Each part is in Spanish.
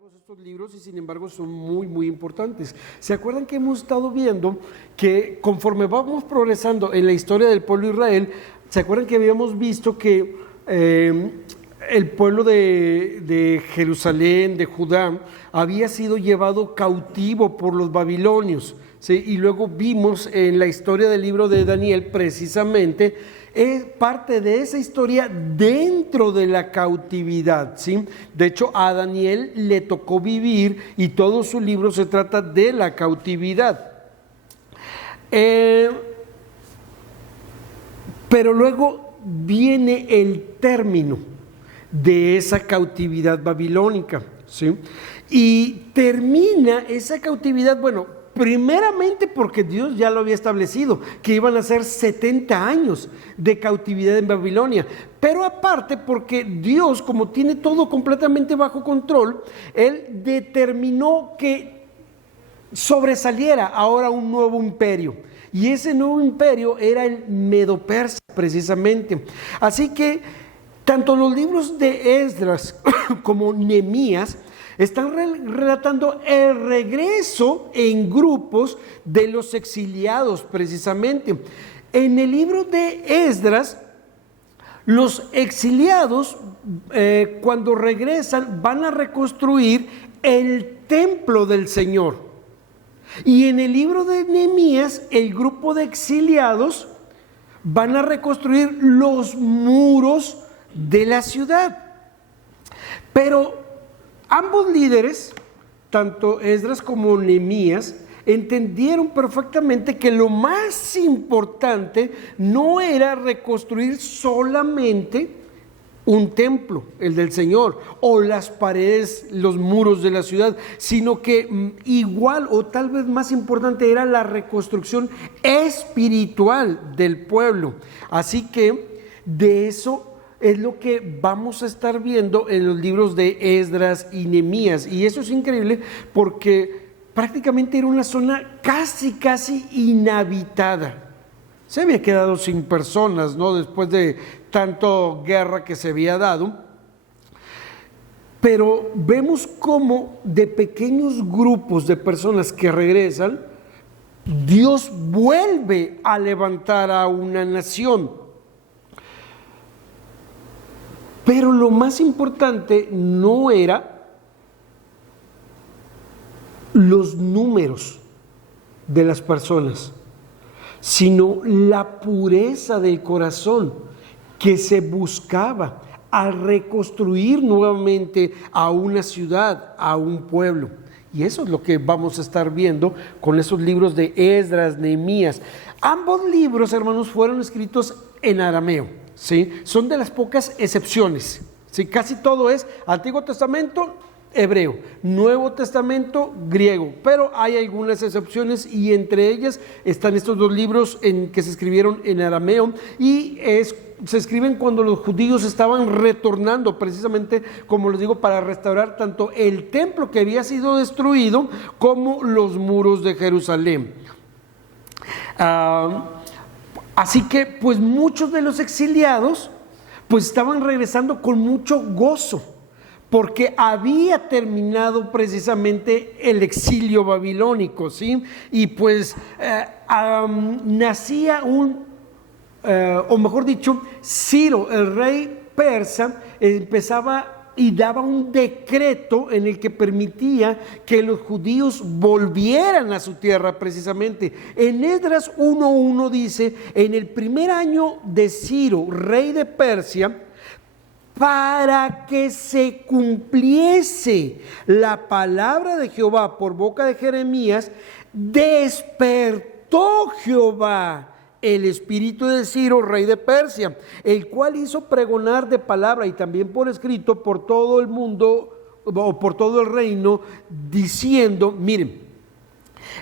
largos estos libros y sin embargo son muy, muy importantes. ¿Se acuerdan que hemos estado viendo que conforme vamos progresando en la historia del pueblo de Israel, se acuerdan que habíamos visto que el pueblo de Jerusalén, de Judá, había sido llevado cautivo por los babilonios, ¿sí? Y luego vimos en la historia del libro de Daniel precisamente es parte de esa historia dentro de la cautividad, ¿sí? De hecho, a Daniel le tocó vivir y todo su libro se trata de la cautividad. Pero luego viene el término de esa cautividad babilónica, ¿sí? Y termina esa cautividad, bueno, primeramente porque Dios ya lo había establecido, que iban a ser 70 años de cautividad en Babilonia, pero aparte porque Dios, como tiene todo completamente bajo control, Él determinó que sobresaliera ahora un nuevo imperio, y ese nuevo imperio era el Medo-Persa precisamente. Así que tanto los libros de Esdras como Nehemías están relatando el regreso en grupos de los exiliados precisamente. En el libro de Esdras, los exiliados cuando regresan van a reconstruir el templo del Señor. Y en el libro de Nehemías, el grupo de exiliados van a reconstruir los muros de la ciudad. Pero ambos líderes, tanto Esdras como Nehemías, entendieron perfectamente que lo más importante no era reconstruir solamente un templo, el del Señor, o las paredes, los muros de la ciudad, sino que igual o tal vez más importante era la reconstrucción espiritual del pueblo. Así que de eso es lo que vamos a estar viendo en los libros de Esdras y Nehemías. Y eso es increíble porque prácticamente era una zona casi inhabitada. Se había quedado sin personas, ¿no? Después de tanto guerra que se había dado. Pero vemos cómo de pequeños grupos de personas que regresan, Dios vuelve a levantar a una nación. Pero lo más importante no era los números de las personas, sino la pureza del corazón que se buscaba al reconstruir nuevamente a una ciudad, a un pueblo. Y eso es lo que vamos a estar viendo con esos libros de Esdras, Nehemías. Ambos libros, hermanos, fueron escritos en arameo. ¿Sí? Son de las pocas excepciones, ¿sí? Casi todo es Antiguo Testamento, hebreo, Nuevo Testamento, griego, pero hay algunas excepciones y entre ellas están estos dos libros que se escribieron en arameo y se escriben cuando los judíos estaban retornando precisamente, como les digo, para restaurar tanto el templo que había sido destruido como los muros de Jerusalén. Así que pues muchos de los exiliados pues estaban regresando con mucho gozo porque había terminado precisamente el exilio babilónico, ¿sí? Y pues nacía o mejor dicho, Ciro, el rey persa, empezaba y daba un decreto en el que permitía que los judíos volvieran a su tierra precisamente. En Esdras 1:1 dice, en el primer año de Ciro, rey de Persia, para que se cumpliese la palabra de Jehová por boca de Jeremías, despertó Jehová el espíritu de Ciro, rey de Persia, el cual hizo pregonar de palabra y también por escrito por todo el mundo o por todo el reino, diciendo, miren,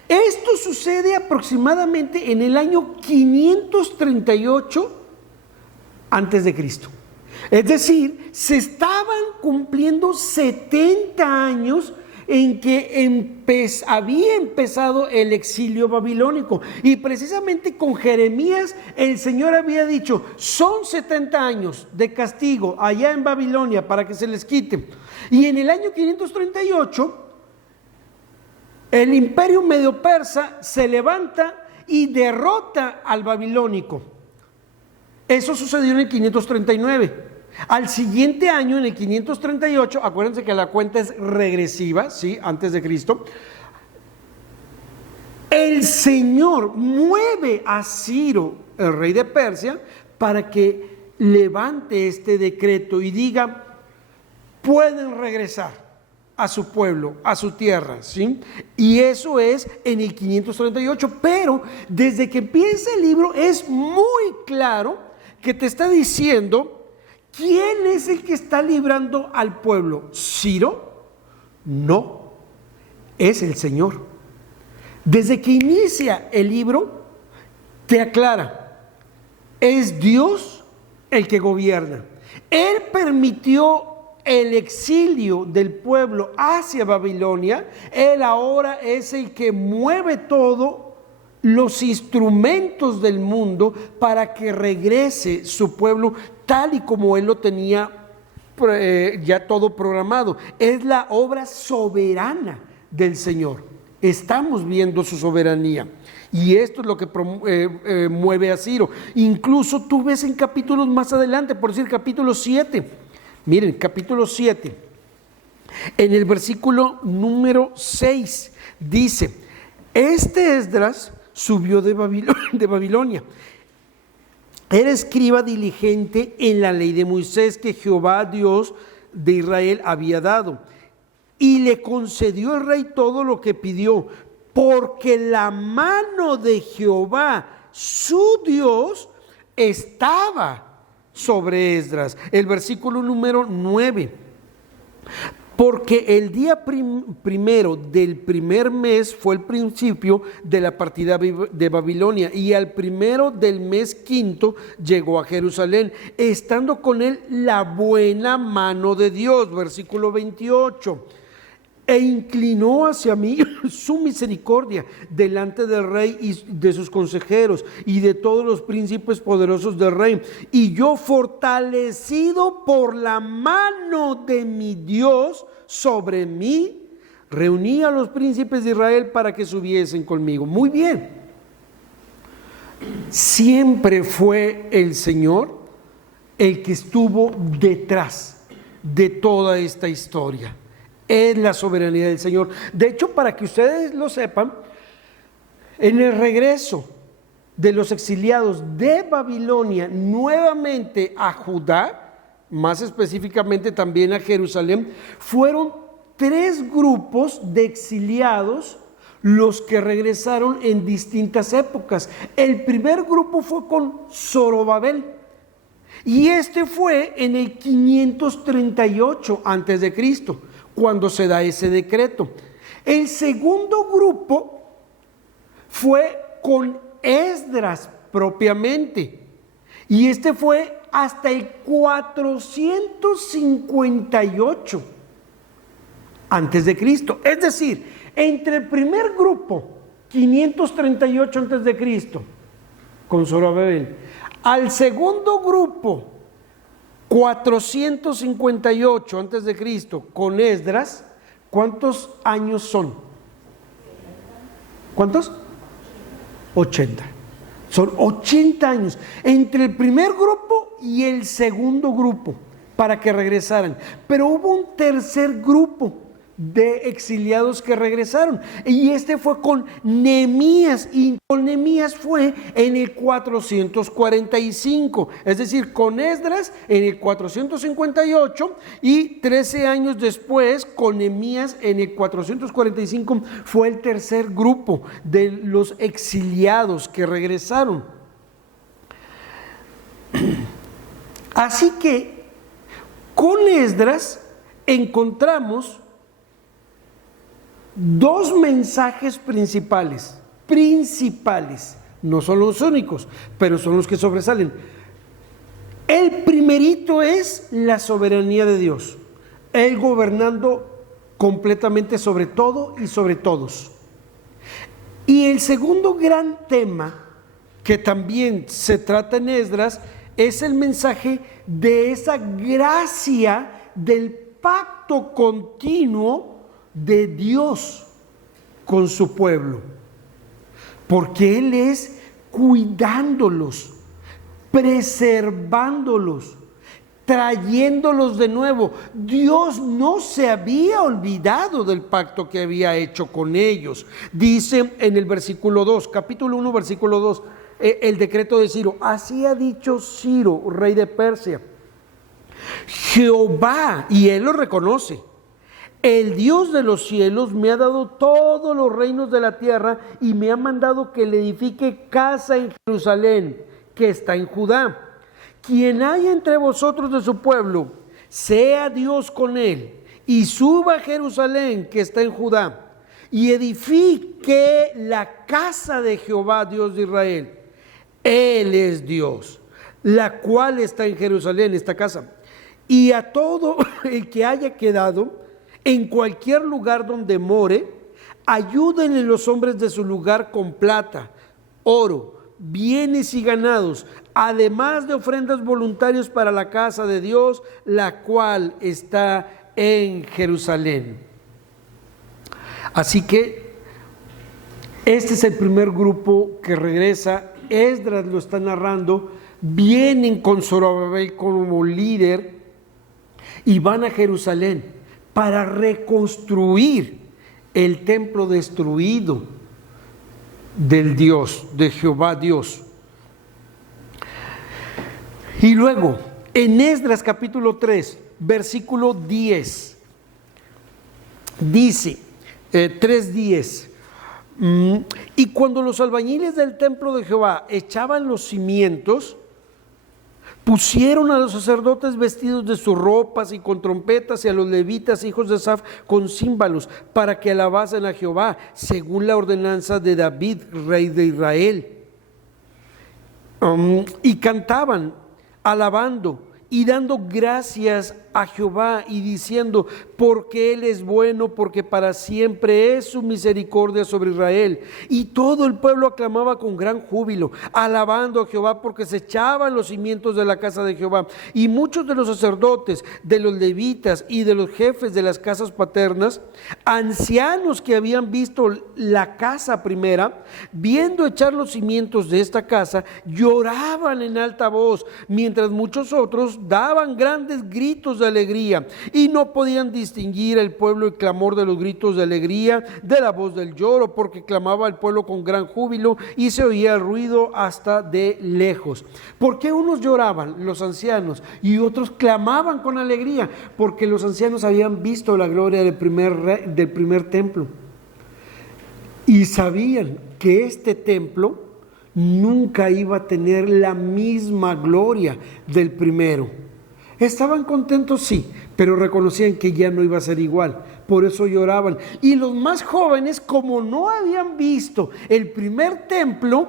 esto sucede aproximadamente en el año 538 antes de Cristo. Es decir, se estaban cumpliendo 70 años en que había empezado el exilio babilónico. Y precisamente con Jeremías el Señor había dicho, son 70 años de castigo allá en Babilonia para que se les quite. Y en el año 538, el imperio medio-persa se levanta y derrota al babilónico. Eso sucedió en el 539. Al siguiente año, en el 538, acuérdense que la cuenta es regresiva, ¿sí? Antes de Cristo. El Señor mueve a Ciro, el rey de Persia, para que levante este decreto y diga, pueden regresar a su pueblo, a su tierra, ¿sí? Y eso es en el 538, pero desde que empieza el libro es muy claro que te está diciendo, ¿quién es el que está librando al pueblo? ¿Ciro? No, es el Señor. Desde que inicia el libro, te aclara, es Dios el que gobierna. Él permitió el exilio del pueblo hacia Babilonia. Él ahora es el que mueve todo los instrumentos del mundo para que regrese su pueblo tal y como Él lo tenía ya todo programado. Es la obra soberana del Señor. Estamos viendo su soberanía. Y esto es lo que mueve a Ciro. Incluso tú ves en capítulos más adelante, por decir capítulo 7. Miren, capítulo 7. En el versículo número 6 dice, Esdras subió de Babilonia. Era escriba diligente en la ley de Moisés que Jehová, Dios de Israel, había dado. Y le concedió el rey todo lo que pidió, porque la mano de Jehová, su Dios, estaba sobre Esdras. El versículo número 9. Porque el día primero del primer mes fue el principio de la partida de Babilonia, y al primero del mes quinto llegó a Jerusalén, estando con él la buena mano de Dios. Versículo 28. E inclinó hacia mí su misericordia delante del rey y de sus consejeros y de todos los príncipes poderosos del rey. Y yo, fortalecido por la mano de mi Dios sobre mí, reuní a los príncipes de Israel para que subiesen conmigo. Muy bien. Siempre fue el Señor el que estuvo detrás de toda esta historia. Es la soberanía del Señor. De hecho, para que ustedes lo sepan, en el regreso de los exiliados de Babilonia nuevamente a Judá, más específicamente también a Jerusalén, fueron 3 grupos de exiliados los que regresaron en distintas épocas. El primer grupo fue con Zorobabel, y este fue en el 538 antes de Cristo, cuando se da ese decreto. El segundo grupo fue con Esdras propiamente, y este fue hasta el 458 antes de Cristo. Es decir, entre el primer grupo, 538 antes de Cristo, con Zorobabel, al segundo grupo, 458 antes de Cristo, con Esdras, ¿cuántos años son? ¿Cuántos? 80. Son 80 años entre el primer grupo y el segundo grupo para que regresaran. Pero hubo un tercer grupo de exiliados que regresaron, y este fue con Nehemías, y con Nehemías fue en el 445, es decir, con Esdras en el 458, y 13 años después con Nehemías en el 445 fue el tercer grupo de los exiliados que regresaron. Así que con Esdras encontramos 2 mensajes principales, no son los únicos, pero son los que sobresalen. El primerito es la soberanía de Dios, Él gobernando completamente sobre todo y sobre todos. Y el segundo gran tema que también se trata en Esdras es el mensaje de esa gracia del pacto continuo de Dios con su pueblo, porque Él es cuidándolos, preservándolos, trayéndolos de nuevo. Dios no se había olvidado del pacto que había hecho con ellos. Dice en el versículo 2, capítulo 1, versículo 2, el decreto de Ciro: así ha dicho Ciro, rey de Persia, Jehová, y él lo reconoce, el Dios de los cielos me ha dado todos los reinos de la tierra y me ha mandado que le edifique casa en Jerusalén, que está en Judá. Quien haya entre vosotros de su pueblo, sea Dios con él, y suba a Jerusalén, que está en Judá, y edifique la casa de Jehová, Dios de Israel. Él es Dios, la cual está en Jerusalén, esta casa. Y a todo el que haya quedado en cualquier lugar donde more, ayúdenle los hombres de su lugar con plata, oro, bienes y ganados, además de ofrendas voluntarias para la casa de Dios, la cual está en Jerusalén. Así que este es el primer grupo que regresa. Esdras lo está narrando. Vienen con Zorobabel como líder y van a Jerusalén para reconstruir el templo destruido del Dios, de Jehová Dios. Y luego, en Esdras capítulo 3, versículo 10, dice, 3:10, y cuando los albañiles del templo de Jehová echaban los cimientos, pusieron a los sacerdotes vestidos de sus ropas y con trompetas, y a los levitas, hijos de Asaf, con címbalos, para que alabasen a Jehová, según la ordenanza de David, rey de Israel. Y cantaban, alabando y dando gracias a Jehová y diciendo: porque Él es bueno, porque para siempre es su misericordia sobre Israel. Y todo el pueblo aclamaba con gran júbilo, alabando a Jehová, porque se echaban los cimientos de la casa de Jehová. Y muchos de los sacerdotes, de los levitas y de los jefes de las casas paternas, ancianos que habían visto la casa primera, viendo echar los cimientos de esta casa, lloraban en alta voz, mientras muchos otros daban grandes gritos de alegría, y no podían distinguir el pueblo el clamor de los gritos de alegría de la voz del lloro, porque clamaba el pueblo con gran júbilo y se oía el ruido hasta de lejos. ¿Por qué unos lloraban, los ancianos, y otros clamaban con alegría? Porque los ancianos habían visto la gloria del primer templo y sabían que este templo nunca iba a tener la misma gloria del primero. Estaban contentos, sí, pero reconocían que ya no iba a ser igual, por eso lloraban. Y los más jóvenes, como no habían visto el primer templo,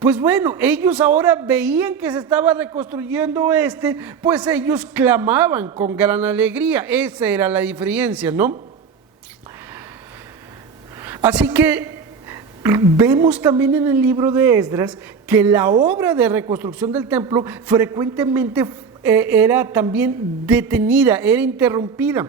pues bueno, ellos ahora veían que se estaba reconstruyendo pues ellos clamaban con gran alegría. Esa era la diferencia, ¿no? Así que vemos también en el libro de Esdras que la obra de reconstrucción del templo frecuentemente era también detenida, era interrumpida,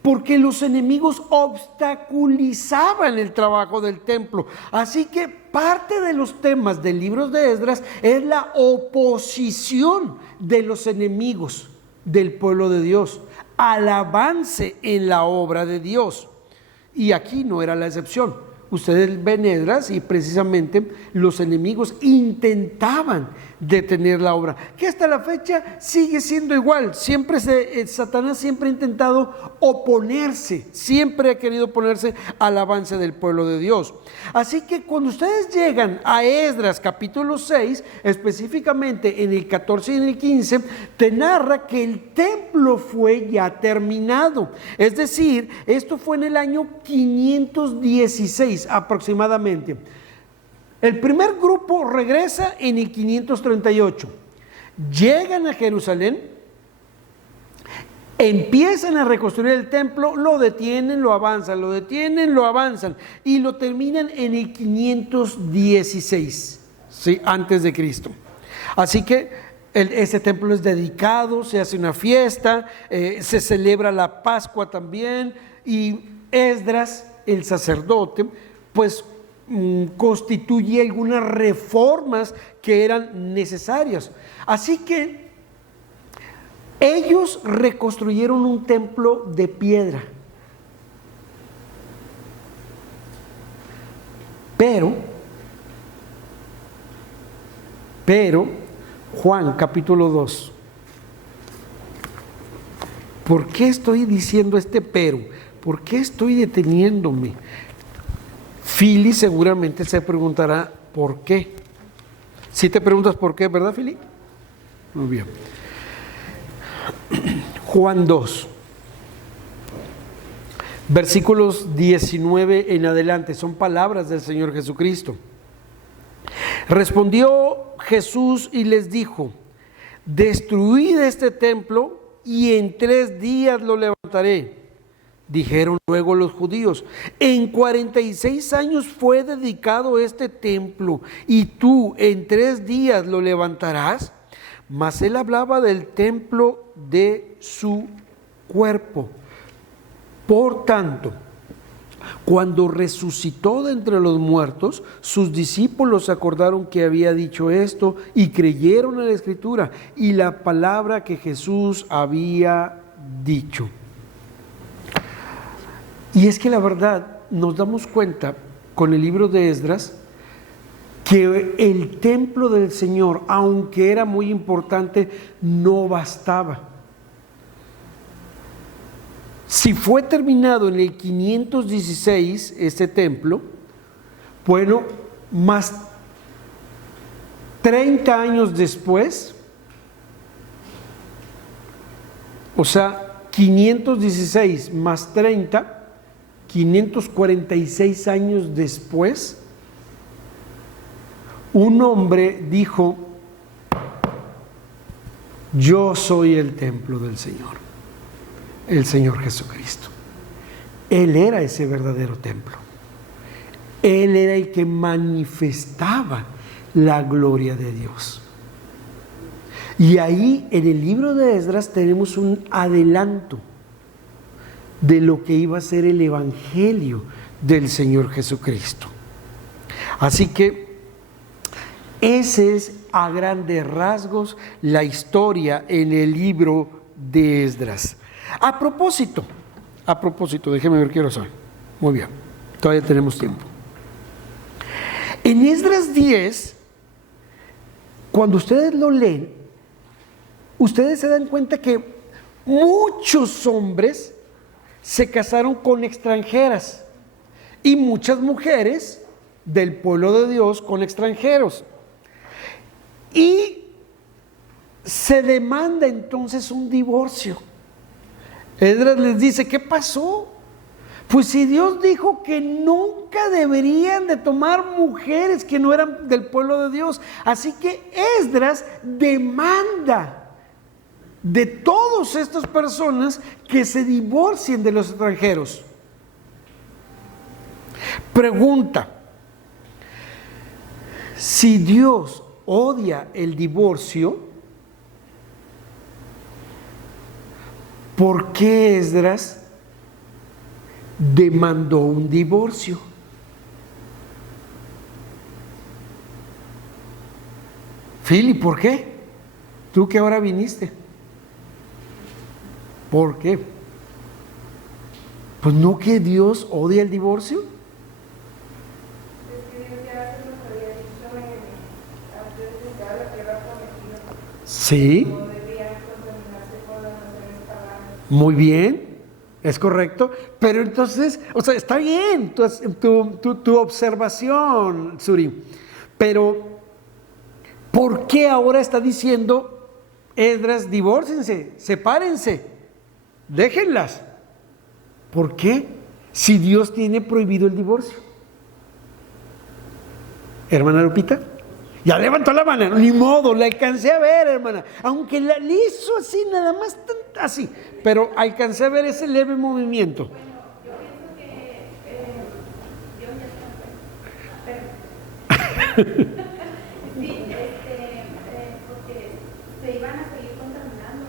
porque los enemigos obstaculizaban el trabajo del templo. Así que parte de los temas del libro de Esdras es la oposición de los enemigos del pueblo de Dios al avance en la obra de Dios. Y aquí no era la excepción. Ustedes ven Esdras y precisamente los enemigos intentaban detener la obra, que hasta la fecha sigue siendo igual. Satanás siempre ha intentado oponerse, siempre ha querido oponerse al avance del pueblo de Dios. Así que cuando ustedes llegan a Esdras capítulo 6, específicamente en el 14 y en el 15, te narra que el templo fue ya terminado. Es decir, esto fue en el año 516 aproximadamente. El primer grupo regresa en el 538. Llegan a Jerusalén. Empiezan a reconstruir el templo, lo detienen, lo avanzan, lo detienen, lo avanzan y lo terminan en el 516, ¿sí? Antes de Cristo. Así que este templo es dedicado, se hace una fiesta, se celebra la Pascua también, y Esdras, el sacerdote, pues constituye algunas reformas que eran necesarias. Así que ellos reconstruyeron un templo de piedra. Pero, Juan capítulo 2. ¿Por qué estoy diciendo este pero? ¿Por qué estoy deteniéndome? Fili seguramente se preguntará ¿por qué? Si te preguntas por qué, ¿verdad, Fili? Muy bien. Juan 2, versículos 19 en adelante, son palabras del Señor Jesucristo. Respondió Jesús y les dijo: destruid este templo y en 3 días lo levantaré. Dijeron luego los judíos: en 46 años fue dedicado este templo, y tú en 3 días lo levantarás. Mas él hablaba del templo de su cuerpo. Por tanto, cuando resucitó de entre los muertos, sus discípulos acordaron que había dicho esto y creyeron en la Escritura y la palabra que Jesús había dicho. Y es que la verdad, nos damos cuenta con el libro de Esdras que el templo del Señor, aunque era muy importante, no bastaba. Si fue terminado en el 516 este templo, bueno, más 30 años después, o sea, 516 más 30, 546 años después, un hombre dijo: yo soy el templo del Señor, el Señor Jesucristo. Él era ese verdadero templo. Él era el que manifestaba la gloria de Dios. Y ahí en el libro de Esdras tenemos un adelanto de lo que iba a ser el evangelio del Señor Jesucristo. Así que ese es a grandes rasgos la historia en el libro de Esdras. A propósito, déjeme ver qué hora son. Muy bien, todavía tenemos tiempo. En Esdras 10, cuando ustedes lo leen, ustedes se dan cuenta que muchos hombres se casaron con extranjeras y muchas mujeres del pueblo de Dios con extranjeros. Y se demanda entonces un divorcio. Esdras les dice: ¿qué pasó? Pues si Dios dijo que nunca deberían de tomar mujeres que no eran del pueblo de Dios. Así que Esdras demanda de todas estas personas que se divorcien de los extranjeros. Pregunta: si Dios odia el divorcio, ¿por qué Esdras demandó un divorcio? Fili, ¿por qué? Tú que ahora viniste. ¿Por qué? Pues no, que Dios odia el divorcio. Sí. Muy bien, es correcto. Pero entonces, o sea, está bien tu observación, Suri. Pero, ¿por qué ahora está diciendo Esdras: divórciense, sepárense, déjenlas? ¿Por qué? Si Dios tiene prohibido el divorcio. Hermana Lupita. Ya levantó la mano, ni modo, la alcancé a ver, hermana. Aunque la le hizo así, nada más así, pero alcancé a ver ese leve movimiento. Bueno, yo pienso que Dios ya está, pero sí, porque se iban a seguir contaminando,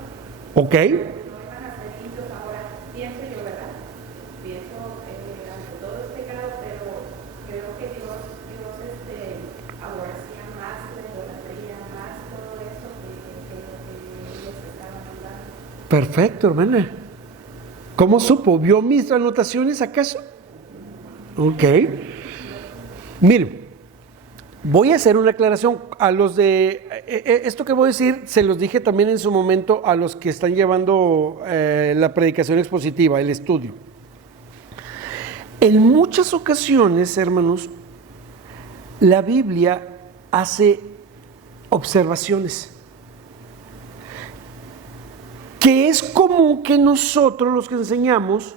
¿Ok? no iban a ser limpios ahora, pienso yo, ¿verdad? Pienso ante todo es pecado, pero creo que Dios aborrecía más la idolatría, más todo eso que lo que ellos estaban hablando. Perfecto, hermana. ¿Cómo supo? ¿Vio mis anotaciones acaso? Ok. Miren, voy a hacer una aclaración a los de... esto que voy a decir, se los dije también en su momento a los que están llevando la predicación expositiva, el estudio. En muchas ocasiones, hermanos, la Biblia hace observaciones que es común que nosotros, los que enseñamos,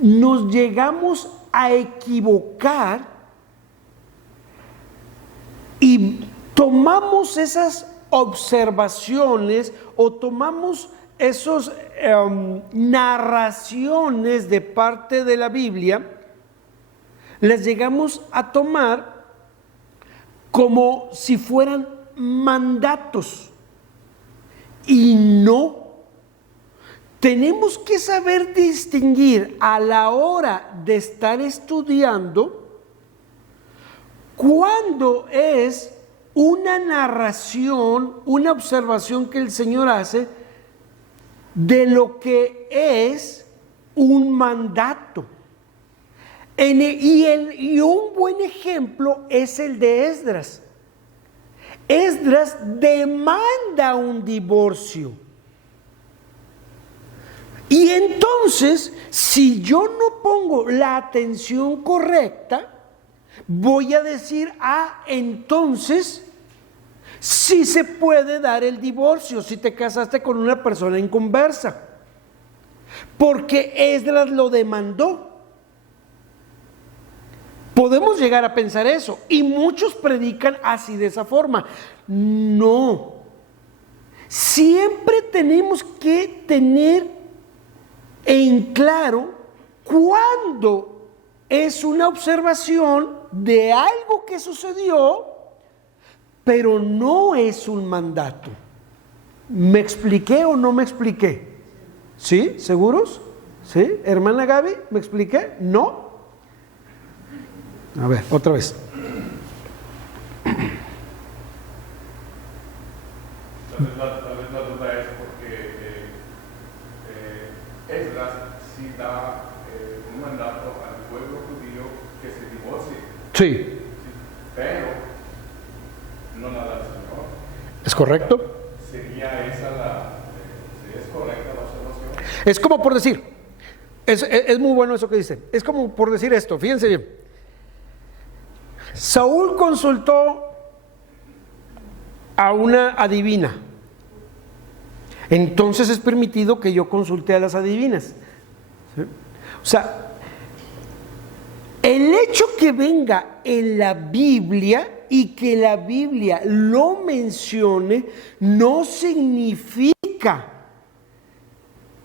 nos llegamos a equivocar y tomamos esas observaciones o tomamos esas narraciones de parte de la Biblia, las llegamos a tomar como si fueran mandatos. Y no, tenemos que saber distinguir a la hora de estar estudiando cuándo es una narración, una observación que el Señor hace de lo que es un mandato. Y un buen ejemplo es el de Esdras. Esdras demanda un divorcio. Y entonces, si yo no pongo la atención correcta, voy a decir, entonces, sí se puede dar el divorcio si te casaste con una persona inconversa. Porque Esdras lo demandó. Podemos llegar a pensar eso, y muchos predican así de esa forma. No, siempre tenemos que tener en claro cuándo es una observación de algo que sucedió, pero no es un mandato. ¿Me expliqué o no me expliqué? ¿Sí? ¿Seguros? ¿Sí? Hermana Gaby, ¿me expliqué? ¿No? A ver, otra vez. Tal vez la duda es porque Esdras sí da un mandato al pueblo judío que se divorcie. Sí. Pero no la da el Señor. ¿Es correcto? ¿Sería esa es correcta la observación? Es como por decir, es muy bueno eso que dice, es como por decir esto, fíjense bien. Saúl consultó a una adivina. Entonces es permitido que yo consulte a las adivinas. ¿Sí? O sea, el hecho que venga en la Biblia y que la Biblia lo mencione no significa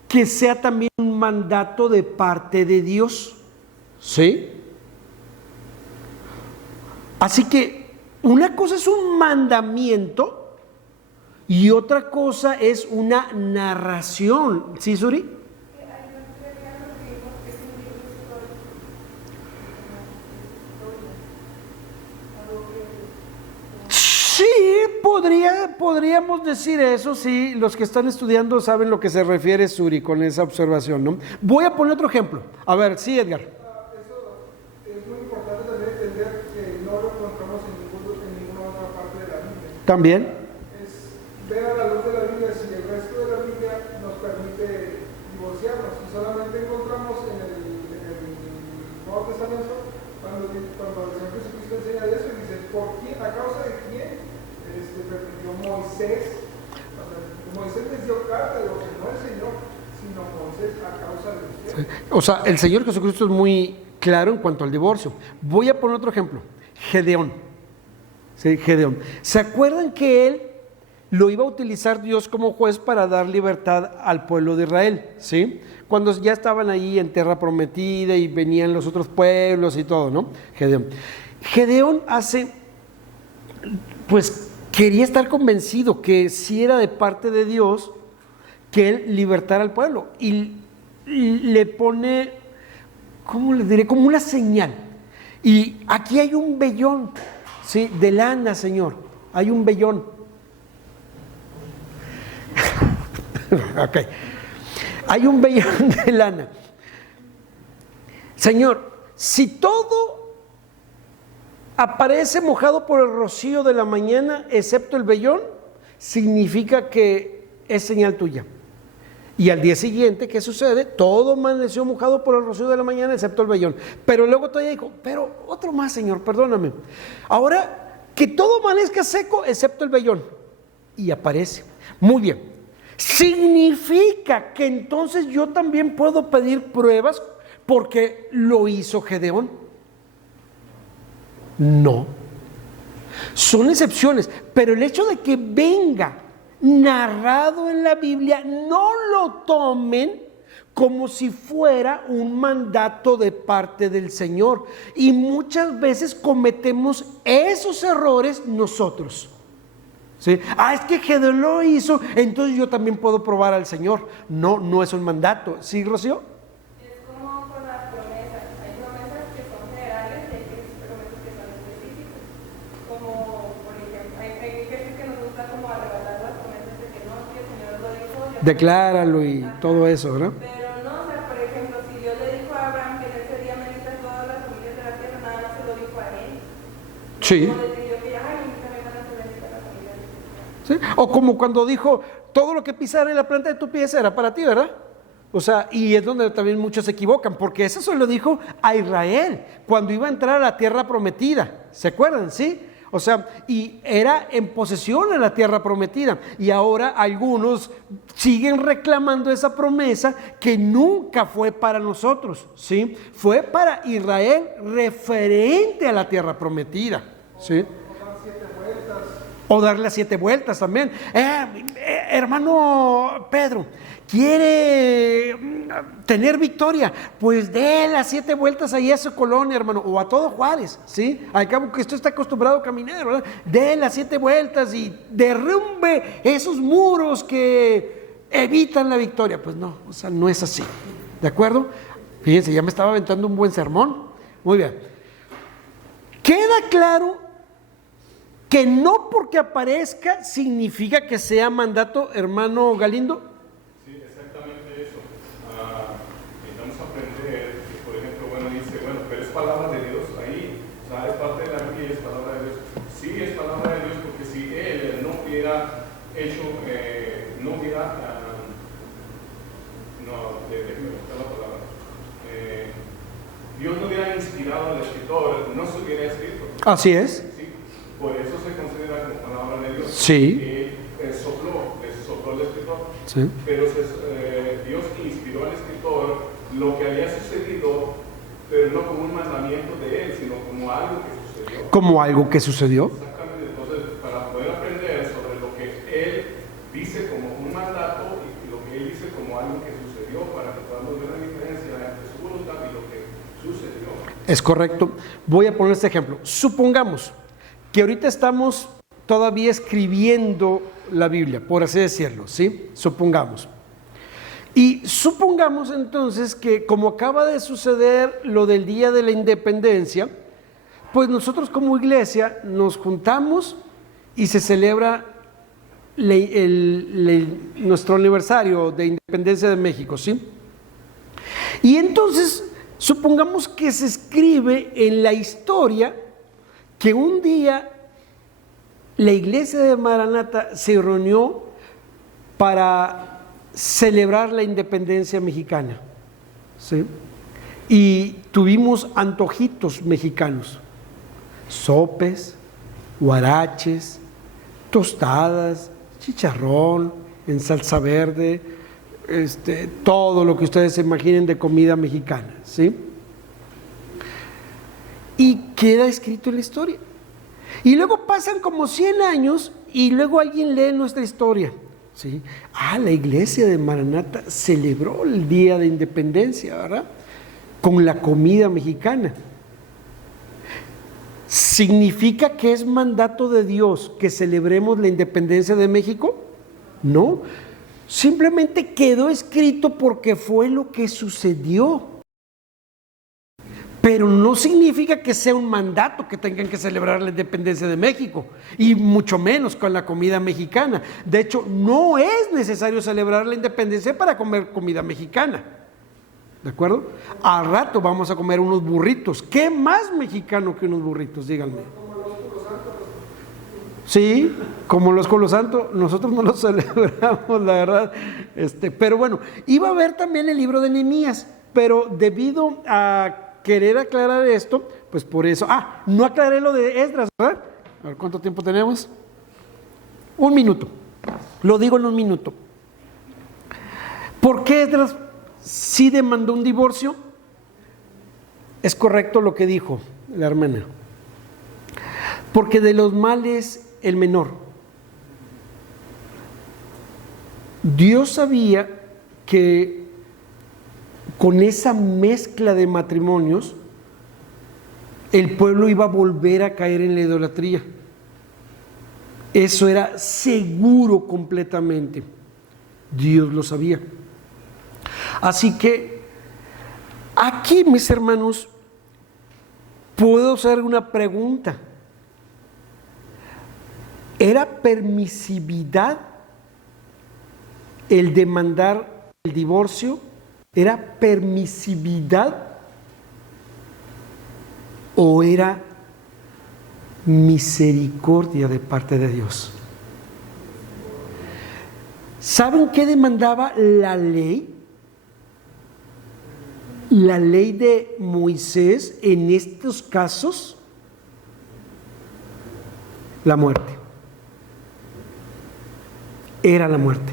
que sea también un mandato de parte de Dios. ¿Sí? Así que una cosa es un mandamiento y otra cosa es una narración. ¿Sí, Suri? Sí, podríamos decir eso, sí. Los que están estudiando saben lo que se refiere Suri con esa observación, ¿no? Voy a poner otro ejemplo. A ver, sí, Edgar. También. Es ver a la luz de la Biblia si el resto de la Biblia nos permite divorciarnos. Y solamente encontramos en el Nuevo Testamento cuando el Señor Jesucristo enseña eso y dice, ¿por quién? ¿A causa de quién? Permitió Moisés. Moisés les dio carta, digo, que no el Señor, sino Moisés a causa de usted. Sí. O sea, el Señor Jesucristo es muy claro en cuanto al divorcio. Voy a poner otro ejemplo. Gedeón. ¿sí? Gedeón. ¿Se acuerdan que él lo iba a utilizar Dios como juez para dar libertad al pueblo de Israel? ¿Sí? Cuando ya estaban ahí en tierra prometida y venían los otros pueblos y todo, ¿no? Gedeón pues quería estar convencido que si era de parte de Dios que él libertara al pueblo, y le pone, ¿cómo le diré? Como una señal. Y aquí hay un vellón, ¿sí? De lana, Señor. Hay un vellón. Ok. Hay un vellón de lana. Señor, si todo aparece mojado por el rocío de la mañana, excepto el vellón, significa que es señal tuya. Y al día siguiente, ¿qué sucede? Todo amaneció mojado por el rocío de la mañana, excepto el vellón. Pero luego todavía dijo, pero otro más, Señor, perdóname. Ahora, que todo amanezca seco, excepto el vellón. Y aparece. Muy bien. ¿Significa que entonces yo también puedo pedir pruebas porque lo hizo Gedeón? No. Son excepciones, pero el hecho de que venga narrado en la Biblia, no lo tomen como si fuera un mandato de parte del Señor. Y muchas veces cometemos esos errores nosotros. ¿Sí? Es que Gedeón lo hizo, entonces yo también puedo probar al Señor. No, no es un mandato. ¿Sí, Rocío? Es como con las promesas. Hay promesas que son generales y hay promesas que son específicas. Como, por ejemplo, hay veces que nos gusta como arrebatar las promesas de que no, que el Señor lo dijo. Decláralo y todo eso, ¿no? Pero no, o sea, por ejemplo, si Dios le dijo a Abraham que en ese día benditas todas las familias de la tierra, nada más se lo dijo a él. Sí. Como decidió que ya, ay, también van a ser benditas las familias de la tierra. ¿Sí? O como cuando dijo, todo lo que pisara en la planta de tu pie era para ti, ¿verdad? O sea, y es donde también muchos se equivocan, porque eso se lo dijo a Israel cuando iba a entrar a la tierra prometida. ¿Se acuerdan? ¿Sí? O sea, y era en posesión de la tierra prometida. Y ahora algunos siguen reclamando esa promesa que nunca fue para nosotros, ¿sí? Fue para Israel referente a la tierra prometida, ¿sí? O darle las 7 vueltas también. Hermano Pedro, ¿quiere tener victoria? Pues dé las 7 vueltas ahí a su colonia, hermano, o a todo Juárez, ¿sí? Al cabo que usted está acostumbrado a caminar, ¿verdad? Dé las 7 vueltas y derrumbe esos muros que evitan la victoria. Pues no, o sea, no es así, ¿de acuerdo? Fíjense, ya me estaba aventando un buen sermón. Muy bien. Queda claro que no porque aparezca significa que sea mandato, hermano Galindo. Sí, exactamente eso. Necesitamos aprender que, por ejemplo, dice, pero es palabra de Dios ahí, o sea, es parte de la Biblia y es palabra de Dios. Sí, es palabra de Dios porque si Él no hubiera hecho, déjeme buscar la palabra. Dios no hubiera inspirado al escritor, no se hubiera escrito. Así es. Por eso se considera como palabra de Dios. Sí. Sopló el escritor. Sí. Pero Dios inspiró al escritor lo que había sucedido, pero no como un mandamiento de él, sino como algo que sucedió. Como algo que sucedió. Exactamente. Entonces, para poder aprender sobre lo que él dice como un mandato y lo que él dice como algo que sucedió, para que podamos ver la diferencia entre su voluntad y lo que sucedió. Es correcto. Voy a poner este ejemplo. Supongamos que ahorita estamos todavía escribiendo la Biblia, por así decirlo, ¿sí? Supongamos. Y supongamos entonces que como acaba de suceder lo del Día de la Independencia, pues nosotros como iglesia nos juntamos y se celebra nuestro aniversario de independencia de México, ¿sí? Y entonces supongamos que se escribe en la historia que un día la iglesia de Maranata se reunió para celebrar la independencia mexicana, ¿sí? Y tuvimos antojitos mexicanos, sopes, huaraches, tostadas, chicharrón en salsa verde, todo lo que ustedes se imaginen de comida mexicana, ¿sí? Y queda escrito en la historia. Y luego pasan como 100 años y luego alguien lee nuestra historia. ¿Sí? La iglesia de Maranata celebró el Día de Independencia, ¿verdad? Con la comida mexicana. ¿Significa que es mandato de Dios que celebremos la independencia de México? No. Simplemente quedó escrito porque fue lo que sucedió. Pero no significa que sea un mandato que tengan que celebrar la independencia de México, y mucho menos con la comida mexicana. De hecho, no es necesario celebrar la independencia para comer comida mexicana. ¿De acuerdo? Al rato vamos a comer unos burritos. ¿Qué más mexicano que unos burritos? Díganme. Sí, como los Colos Santos, nosotros no los celebramos, la verdad. Pero bueno, iba a haber también el libro de Nehemías, pero debido a querer aclarar esto, pues por eso. No aclaré lo de Esdras, ¿verdad? A ver, ¿cuánto tiempo tenemos? 1 minuto. Lo digo en 1 minuto. ¿Por qué Esdras sí demandó un divorcio? Es correcto lo que dijo la hermana. Porque de los males el menor. Dios sabía que con esa mezcla de matrimonios, el pueblo iba a volver a caer en la idolatría. Eso era seguro completamente. Dios lo sabía. Así que, aquí, mis hermanos, puedo hacer una pregunta. ¿Era permisividad el demandar el divorcio? ¿Era permisividad o era misericordia de parte de Dios? ¿Saben qué demandaba la ley? La ley de Moisés en estos casos, la muerte. Era la muerte.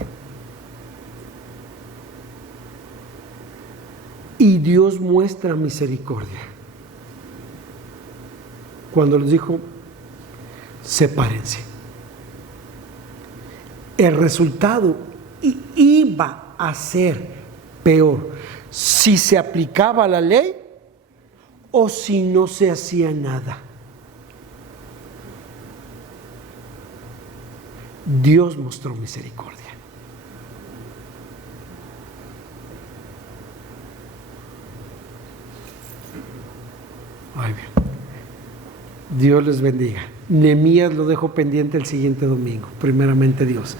Y Dios muestra misericordia cuando les dijo: sepárense. El resultado iba a ser peor si se aplicaba la ley o si no se hacía nada. Dios mostró misericordia. Ay, bien. Dios les bendiga. Nehemías lo dejo pendiente el siguiente domingo, primeramente Dios.